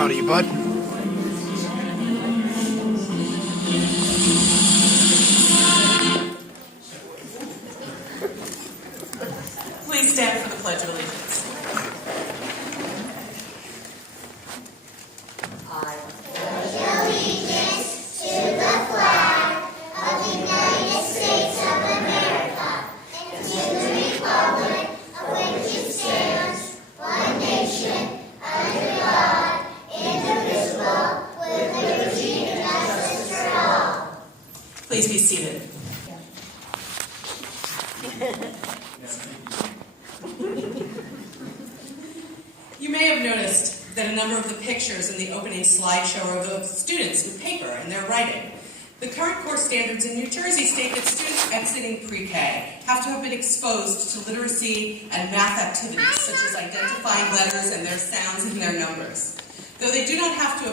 proud of you, bud. Please stand for the Pledge of Allegiance. I pledge allegiance to the flag of the United States of America and to the republic of which it stands, one nation, under God, indivisible, with liberty and justice for all. Please be seated. You may have noticed that a number of the pictures in the opening slideshow are of students with paper and their writing. The current course standards in New Jersey state that students exiting pre-K have to have been exposed to literacy and math activities such as identifying letters and their sounds and their numbers. Though they do not have to have